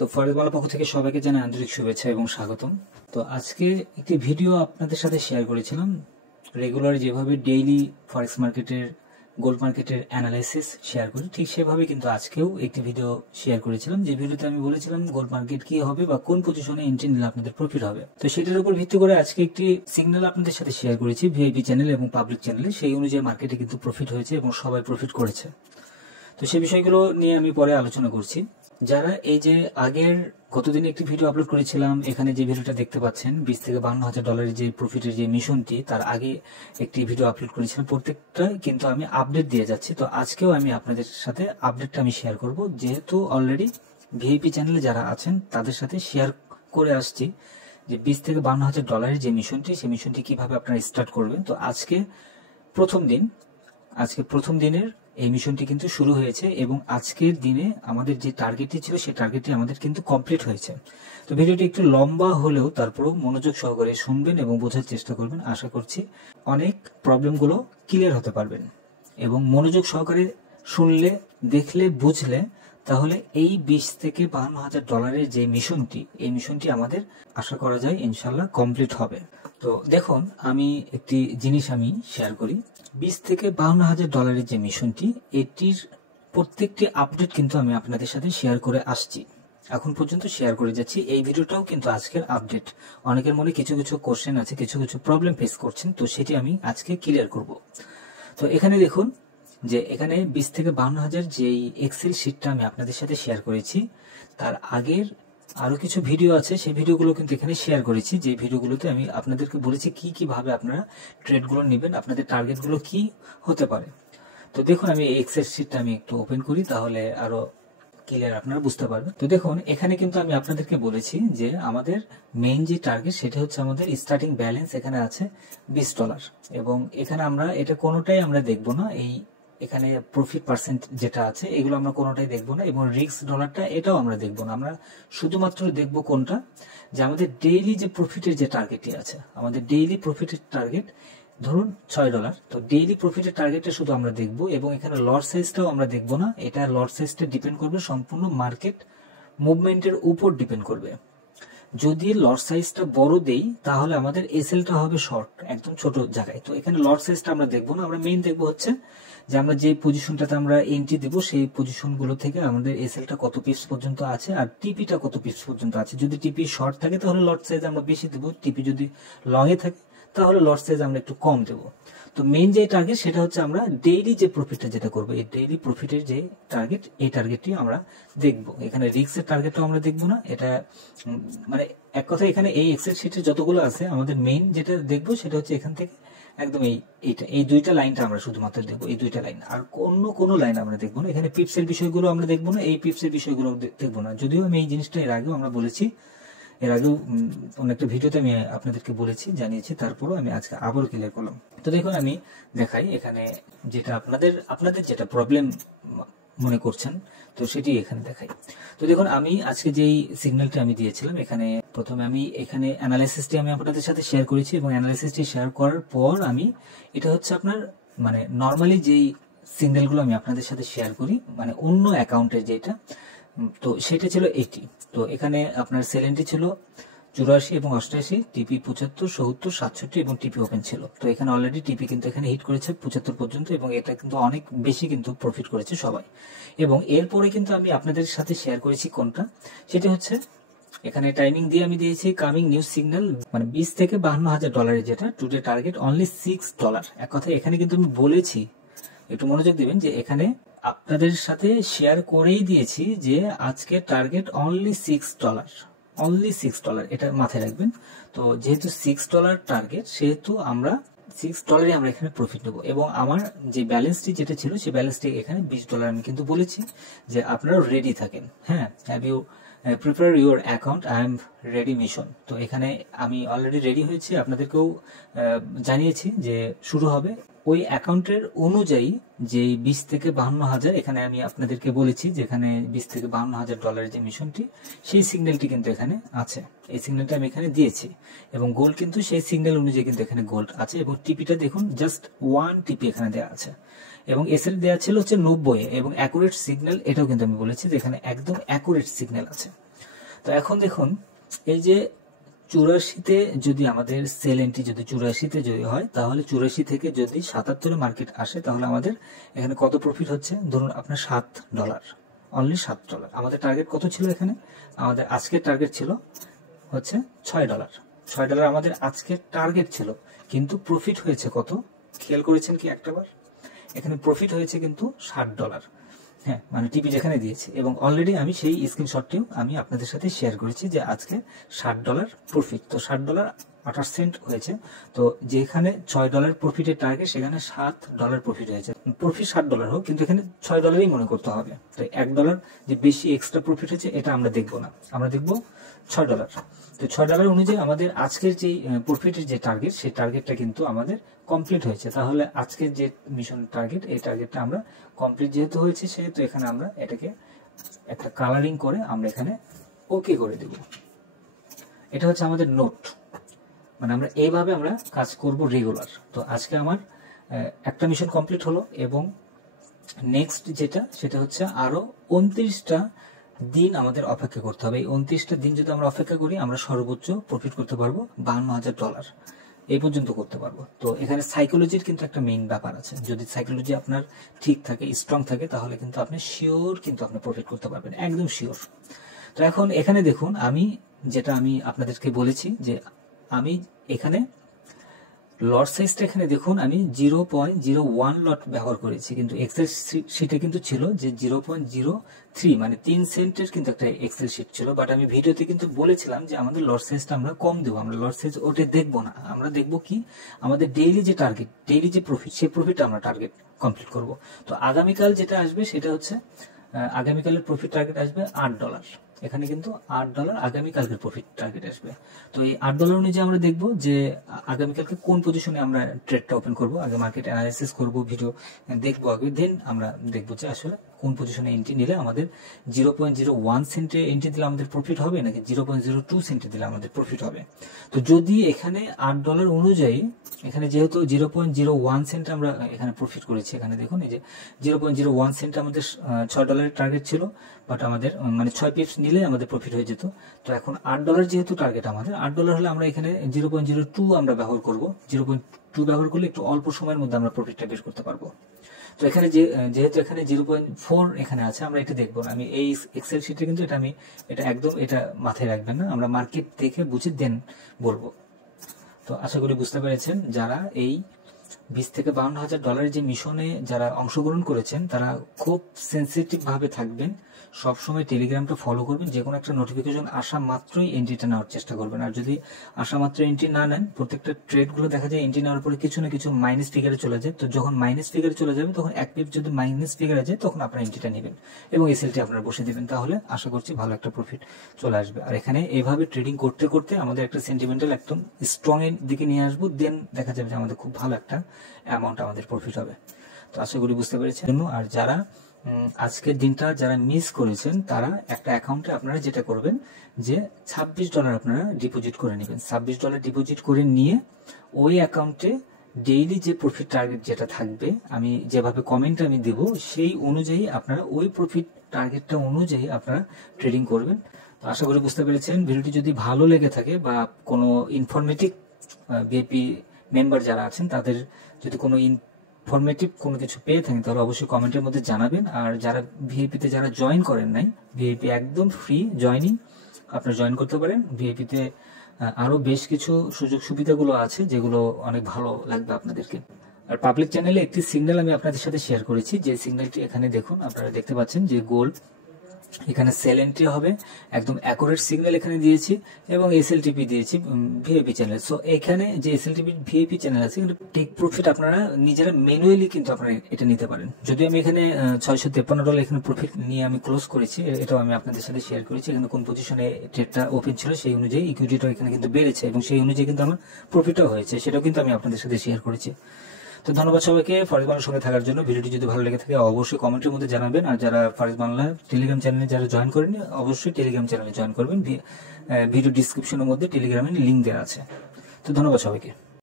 তো ফরেক্সওয়ালা পক্ষ থেকে সবাইকে জানাই আন্তরিক শুভেচ্ছা এবং স্বাগতম। তো আজকে একটি ভিডিও আপনাদের সাথে শেয়ার করেছিলাম, রেগুলার যেভাবে ডেইলি ফরেক্স মার্কেটের গোল্ড মার্কেটের অ্যানালাইসিস শেয়ার করি, ঠিক সেভাবে কিন্তু আজকেও একটি ভিডিও শেয়ার করেছিলাম, যে ভিডিওতে আমি বলেছিলাম গোল্ড মার্কেট কি হবে বা কোন পজিশনে এন্ট্রি নিলে আপনাদের প্রফিট হবে। তো সেটার উপর ভিত্তি করে আজকে একটি সিগন্যাল আপনাদের সাথে শেয়ার করেছি ভিআইপি চ্যানেল এবং পাবলিক চ্যানেলে। সেই অনুযায়ী মার্কেটে কিন্তু প্রফিট হয়েছে এবং সবাই প্রফিট করেছে। তো সেই বিষয়গুলো নিয়ে আমি পরে আলোচনা করছি। যারা এই যে আগের গতদিন একটি ভিডিও আপলোড করেছিলাম, এখানে যে ভিডিওটা দেখতে পাচ্ছেন 20 থেকে 52,000 ডলারের যে প্রফিটের যে মিশনটি, তার আগে একটি ভিডিও আপলোড করেছিলাম। প্রত্যেকটা কিন্তু আমি আপডেট দিয়ে যাচ্ছি। তো আজকেও আমি আপনাদের সাথে আপডেটটা আমি শেয়ার করব, যেহেতু অলরেডি ভিআইপি চ্যানেলে যারা আছেন তাদের সাথে শেয়ার করে আসছি যে 20 থেকে 52,000 ডলারের যে মিশনটি, সেই মিশনটি কিভাবে আপনারা স্টার্ট করবেন। তো আজকে প্রথম দিনের এই মিশনটি কিন্তু শুরু হয়েছে এবং আজকের দিনে আমাদের যে টার্গেটটি ছিল সেই টার্গেটটি আমাদের কিন্তু কমপ্লিট হয়েছে। তো ভিডিওটি একটু লম্বা হলেও তারপরেও মনোযোগ সহকারে শুনবেন এবং বোঝার চেষ্টা করবেন। আশা করছি অনেক প্রবলেমগুলো ক্লিয়ার হতে পারবেন এবং মনোযোগ সহকারে শুনলে, দেখলে, বুঝলে তাহলে এই 20 থেকে 52,000 ডলারের যে মিশনটি, এই মিশনটি আমাদের আশা করা যায় ইনশাল্লাহ কমপ্লিট হবে। তো দেখুন, আমি একটি জিনিস আমি শেয়ার করি। 20 থেকে 52,000 ডলারের যে মিশনটি, এটির প্রত্যেকটি আপডেট কিন্তু আমি আপনাদের সাথে শেয়ার করে আসছি, এখন পর্যন্ত শেয়ার করে যাচ্ছি। এই ভিডিওটাও কিন্তু আজকের আপডেট। অনেকের মনে কিছু কিছু কোশ্চেন আছে, কিছু কিছু প্রবলেম ফেস করছেন, তো সেটি আমি আজকে ক্লিয়ার করব। তো এখানে দেখুন যে এখানে 20 থেকে 52,000 যেই এক্সেল শিটটা আমি আপনাদের সাথে শেয়ার করেছি, তার আগের আরো কিছু ভিডিও আছে, সেই ভিডিওগুলো কিন্তু এখানে শেয়ার করেছি। যে ভিডিওগুলোতে আমি আপনাদেরকে বলেছি কিভাবে আপনারা ট্রেডগুলো নেবেন, আপনাদের টার্গেটগুলো কি হতে পারে। তো দেখুন, আমি এই এক্সেল শিটটা আমি একটু ওপেন করি, তাহলে আরো ক্লিয়ার আপনারা বুঝতে পারবেন। তো দেখুন, এখানে কিন্তু আমি আপনাদেরকে বলেছি যে আমাদের মেইন যে টার্গেট সেটা হচ্ছে আমাদের স্টার্টিং ব্যালেন্স এখানে আছে $20 এবং এখানে আমরা এটা কোনোটাই আমরা দেখবো না। এখানে প্রফিট পার্সেন্ট যেটা আছে এগুলো আমরা কোনোটাই দেখবো না এবং রিস্ক ডলারটা এটাও আমরা দেখবো না। আমরা শুধুমাত্র দেখবো কোনটা, যে আমাদের ডেইলি যে প্রফিটের যে টার্গেটটি আছে, আমাদের ডেইলি প্রফিটের টার্গেট ধরুন $6। তো ডেইলি প্রফিটের টার্গেটটা শুধু আমরা দেখবো এবং এখানে লট সাইজটাও আমরা দেখবো না। এটা লট সাইজটা ডিপেন্ড করবে সম্পূর্ণ মার্কেট মুভমেন্টের উপর ডিপেন্ড করবে। যদি লট সাইজটা বড় দেই তাহলে আমাদের এসএলটা হবে শর্ট, একদম ছোট জায়গায়। তো এখানে লট সাইজটা আমরা দেখবো না, আমরা মেইন দেখবো হচ্ছে যে আমরা যে পজিশনটাতে আমরা এন্ট্রি দেবো সেই পজিশনগুলো থেকে আমাদের এসএলটা কত পিপস পর্যন্ত আছে আর টিপিটা কত পিপস পর্যন্ত আছে। যদি টিপি শর্ট থাকে তাহলে লট সাইজ আমরা বেশি দেবো, টিপি যদি লং এ থাকে তাহলে লট সাইজ আমরা একটু কম দেবো। তো মেইন যে টার্গেট সেটা হচ্ছে আমরা ডেইলি যে প্রফিটটা যেটা করবো, এই ডেইলি প্রফিটের যে টার্গেট, এই টার্গেটটি আমরা দেখবো। এখানে রিস্কের টার্গেটটাও আমরা দেখবো না। এটা মানে এক কথা, এখানে এই এক্সেল শিটে যতগুলো আছে আমাদের মেইন যেটা দেখবো সেটা হচ্ছে এখান থেকে একদম এই দুইটা লাইনটা আমরা শুধুমাত্র দেখবো, এই দুইটা লাইন, আর অন্য কোনো লাইন আমরা দেখবো না। এখানে পিপসের বিষয়গুলো আমরা দেখবো না, এই পিপসের বিষয়গুলো দেখবো না। যদিও আমি এই জিনিসটা এর আগেও আমরা বলেছি, এর আগেও অনেকটা ভিডিওতে আমি আপনাদেরকে বলেছি, জানিয়েছি, তারপরও আমি আজকে আবারও ক্লিয়ার করলাম। তো দেখুন, আমি দেখাই এখানে যেটা আপনাদের যেটা প্রবলেম মনে করছেন, তো সেটি এখানে দেখাই। তো দেখুন, আমি আজকে যেই সিগন্যালটা আমি দিয়েছিলাম, এখানে প্রথমে আমি এখানে অ্যানালাইসিসটি আমি আপনাদের সাথে শেয়ার করেছি এবং অ্যানালাইসিসটি শেয়ার করার পর আমি এটা হচ্ছে আপনার মানে নর্মালি যেই সিগন্যালগুলো আমি আপনাদের সাথে শেয়ার করি, মানে অন্য অ্যাকাউন্টের যেটা, তো সেটা ছিল 80। তো এখানে আপনার সেলেন্টি ছিল 84 এবং 88, টিপি 75, 70, 67 এবং টিপি ওপেন ছিল। তো এখানে অলরেডি টিপি কিন্তু এখানে হিট করেছে 75 পর্যন্ত এবং এটা কিন্তু অনেক বেশি কিন্তু প্রফিট করেছে সবাই। এবং এরপরে কিন্তু আমি আপনাদের সাথে শেয়ার করেছি কোনটা, সেটা হচ্ছে এখানে টাইমিং দিয়ে আমি দিয়েছি কামিং নিউজ সিগন্যাল, মানে 20 থেকে 52,000 ডলারের যেটা টুডে টার্গেট অনলি $6। এক কথা, এখানে কিন্তু আমি বলেছি, একটু মনোযোগ দিবেন, যে এখানে আপনাদের সাথে শেয়ার করেই দিয়েছি যে আজকে টার্গেট অনলি $6, অনলি $6, এটা মাথায় রাখবেন। তো যেহেতু $6 টার্গেট, সেহেতু আমরা $6 আমরা এখানে প্রফিট নেবো এবং আমার যে ব্যালেন্সটি যেটা ছিল সেই ব্যালেন্সটি এখানে $20 আমি কিন্তু বলেছি যে আপনারা রেডি থাকেন। হ্যাঁ, have you prepare your account, I am ready mission. তো এখানে আমি অলরেডি রেডি হয়েছি, আপনাদেরকেও জানিয়েছি যে শুরু হবে ওই অ্যাকাউন্টের অনুযায়ী। যে 20 থেকে 52,000 এখানে আমি আপনাদেরকে বলেছি, যেখানে 20 থেকে 52,000 ডলারের যে মিশনটি, সেই সিগন্যালটি কিন্তু এখানে আছে, এই সিগন্যালটা আমি এখানে দিয়েছি এবং গোল্ড কিন্তু সেই সিগন্যাল অনুযায়ী কিন্তু এখানে গোল্ড আছে এবং টিপিটা দেখুন জাস্ট 1 টিপি এখানে দেওয়া আছে এবং এসএল দেওয়া ছিল হচ্ছে 90 এবং অ্যাকুরেট সিগন্যাল, এটাও কিন্তু আমি বলেছি যে এখানে একদম অ্যাকুরেট সিগন্যাল আছে। তো এখন দেখুন এই যে 84-তে যদি আমাদের সেল এন্ট্রি যদি 84-তে যদি হয়, তাহলে 84 থেকে যদি 77-এ মার্কেট আসে, তাহলে আমাদের এখানে কত প্রফিট হচ্ছে? ধরুন আপনার $7, অনলি $7। আমাদের টার্গেট কত ছিল? এখানে আমাদের আজকের টার্গেট ছিল হচ্ছে $6। আমাদের আজকের টার্গেট ছিল, কিন্তু প্রফিট হয়েছে কত? খেয়াল করেছেন কি একটাবার? এখানে প্রফিট হয়েছে কিন্তু $60। হ্যাঁ, মানে টিপি যেখানে দিয়েছে, এবং অলরেডি আমি সেই স্ক্রিনশটটিও আমি আপনাদের সাথে শেয়ার করেছি যে আজকে $60 প্রফিট। তো $7.28 হয়েছে। তো যেখানে $6 প্রফিটের টার্গেট, সেখানে $7 প্রফিট হয়েছে। প্রফিট $7 হোক, কিন্তু এখানে $6ই মনে করতে হবে। তো $1 যে বেশি এক্সট্রা প্রফিট হয়েছে এটা আমরা দেখবো না, আমরা দেখবো $6। তো $6 অনুযায়ী আমাদের আজকের যে প্রফিটের যে টার্গেট, সেই টার্গেটটা কিন্তু আমাদের কমপ্লিট হয়েছে। তাহলে আজকের যে মিশন টার্গেট, এই টার্গেটটা আমরা কমপ্লিট যেহেতু হয়েছে, সেহেতু এখানে আমরা এটাকে একটা কালারিং করে আমরা এখানে ওকে করে দেব। এটা হচ্ছে আমাদের নোট, মানে আমরা এইভাবে আমরা কাজ করব রেগুলার। তো আজকে আমার একটা মিশন কমপ্লিট হলো, এবং নেক্সট যেটা সেটা হচ্ছে আরো 29টা দিন আমাদের অপেক্ষা করতে হবে। এই 29টা দিন যদি আমরা অপেক্ষা করি, আমরা সর্বোচ্চ প্রফিট করতে পারবো $52,000 এই পর্যন্ত করতে পারবো। তো এখানে সাইকোলজির কিন্তু একটা মেইন ব্যাপার আছে। যদি সাইকোলজি আপনার ঠিক থাকে, স্ট্রং থাকে, তাহলে কিন্তু আপনি শিওর কিন্তু আপনি প্রফিট করতে পারবেন, একদম শিওর। তো এখন এখানে দেখুন, আমি যেটা আমি আপনাদেরকে বলেছি যে আমি এখানে লট সাইজটা এখানে দেখুন আমি 0.01 লট ব্যবহার করেছি, কিন্তু এক্সেল শিটে কিন্তু ছিল যে 0.03, মানে 3 সেন্টের কিন্তু একটা এক্সেল শিট ছিল। বাট আমি ভিডিওতে কিন্তু বলেছিলাম যে আমাদের লট সাইজটা আমরা কম দেবো, আমরা লট সাইজ ওটা দেখবো না, আমরা দেখবো কি আমাদের ডেইলি যে টার্গেট, ডেইলি যে প্রফিট, সেই প্রফিটটা আমরা টার্গেট কমপ্লিট করব। তো আগামীকাল যেটা আসবে সেটা হচ্ছে আগামীকালের প্রফিট টার্গেট আসবে $8। এখানে কিন্তু $8 আগামীকালকের প্রফিট টার্গেট আসবে। তো এই $8 অনুযায়ী আমরা দেখবো যে আগামীকালকে কোন পজিশনে আমরা ট্রেডটা ওপেন করব। আগে মার্কেট অ্যানালাইসিস করব, ভিডিও দেখবো আগে, দেন আমরা দেখবো যে আসলে কোন পজিশনে এন্ট্রি নিলে আমাদের 0.01 সেন্টে এন্ট্রি দিলে আমাদের প্রফিট হবে, নাকি 0.02 সেন্টে দিলে আমাদের প্রফিট হবে। তো যদি এখানে $8 অনুযায়ী, এখানে যেহেতু 0.01 সেন্ট আমরা এখানে প্রফিট করেছি, এখানে দেখুন এই যে 0.01 সেন্ট আমাদের $6 টার্গেট ছিল, বাট আমাদের মানে 6 পিপস নিলে আমাদের প্রফিট হয়ে যেত। তো এখন $8 যেহেতু টার্গেট আমাদের, $8 হলে আমরা এখানে 0.02 আমরা ব্যবহার করব। 0.2 ব্যবহার করলে একটু অল্প সময়ের মধ্যে আমরা প্রফিটটা বের করতে পারবো। তো এখানে যেহেতু এখানে 0.4 এখানে আছে, আমরা এটা দেখবো না। আমি এই এক্সেল শিটে কিন্তু এটা একদম এটা মাথায় রাখবেন না, আমরা মার্কেট দেখে বুঝে দেন বলবো। তো আশা করি বুঝতে পেরেছেন। যারা এই $20,000 থেকে $52,000 যে মিশনে যারা অংশগ্রহণ করেছেন, তারা খুব সেন্সিটিভ ভাবে থাকবেন, সবসময় টেলিগ্রামটা ফলো করবেন, যে কোনো একটা নোটিফিকেশন আসা মাত্রই এন্ট্রিটা নেওয়ার চেষ্টা করবেন। আর যদি আসা মাত্র এন্ট্রি না নেন, প্রত্যেকটা ট্রেডগুলো দেখা যায় এন্ট্রি নেওয়ার পরে কিছু না কিছু মাইনাস ফিগারে চলে যায়। তো যখন মাইনাস ফিগারে চলে যাবে, তখন এক পিপ যদি মাইনাস ফিগারে যায়, তখন আপনার এন্ট্রিটা নেবেন এবং এসএলটি আপনারা বসে দেবেন, তাহলে আশা করছি ভালো একটা প্রফিট চলে আসবে। আর এখানে এইভাবে ট্রেডিং করতে করতে আমাদের একটা সেন্টিমেন্টাল একদম স্ট্রং এর দিকে নিয়ে আসবো, দেন দেখা যাবে যে আমাদের খুব ভালো একটা অ্যামাউন্ট আমাদের প্রফিট হবে। তো আশা করি বুঝতে পেরেছেন। আর যারা আজকের দিনটা যারা মিস করেছেন, তারা একটা অ্যাকাউন্টে আপনারা যেটা করবেন যে $26 আপনারা ডিপোজিট করে নেবেন। $26 ডিপোজিট করে নিয়ে ওই অ্যাকাউন্টে ডেইলি যে প্রফিট টার্গেট যেটা থাকবে, আমি যেভাবে কমেন্ট আমি দেব, সেই অনুযায়ী আপনারা ওই প্রফিট টার্গেটটা অনুযায়ী আপনারা ট্রেডিং করবেন। তো আশা করি বুঝতে পেরেছেন। ভিডিওটি যদি ভালো লেগে থাকে বা কোনো ইনফরমেটিভ ভিআইপি মেম্বার যারা আছেন, তাদের যদি কোনো ইনফরমেটিভ কোনো কিছু পেয়ে থাকেন, তাহলে অবশ্যই কমেন্টের মধ্যে জানাবেন। আর যারা ভিআইপিতে যারা জয়েন করেন নাই, ভিআইপি একদম ফ্রি জয়েনিং, আপনারা জয়েন করতে পারেন। ভিআইপিতে আরো বেশ কিছু সুযোগ সুবিধাগুলো আছে, যেগুলো অনেক ভালো লাগবে আপনাদেরকে। আর পাবলিক চ্যানেলে একটি সিগন্যাল আমি আপনাদের সাথে শেয়ার করেছি, যে সিগন্যালটি এখানে দেখুন, আপনারা দেখতে পাচ্ছেন যে গোল্ড এখানে সেল এন্ট্রি হবে, একদম অ্যাকুরেট সিগন্যাল এখানে দিয়েছি, এবং এসএলটিপি দিয়েছি ভিআইপি চ্যানেল। সো এখানে যে এসএলটিপি ভিআইপি চ্যানেল আছে, কিন্তু টেক প্রফিট আপনারা নিজেরা ম্যানুয়ালি কিন্তু আপনারা এটা নিতে পারেন। যদি আমি এখানে $653 এখানে প্রফিট নিয়ে আমি ক্লোজ করেছি, এটাও আমি আপনাদের সাথে শেয়ার করেছি। এখানে কোন পজিশনে ট্রেডটা ওপেন ছিল, সেই অনুযায়ী ইকুইটিটা এখানে কিন্তু বেড়েছে, এবং সেই অনুযায়ী কিন্তু আমার প্রফিটও হয়েছে, সেটাও কিন্তু আমি আপনাদের সাথে শেয়ার করেছি। তো ধন্যবাদ সবাইকে ফারিজ বাংলার সঙ্গে থাকার জন্য। ভিডিওটি যদি ভালো লেগে থাকে অবশ্যই কমেন্টের মধ্যে জানাবেন। আর যারা ফারিজ বাংলা টেলিগ্রাম চ্যানেলে যারা জয়েন করেনি, অবশ্যই টেলিগ্রাম চ্যানেলে জয়েন করবেন। ভিডিও ডিসক্রিপশনের মধ্যে টেলিগ্রামের লিঙ্ক দেওয়া আছে। তো ধন্যবাদ সবাইকে।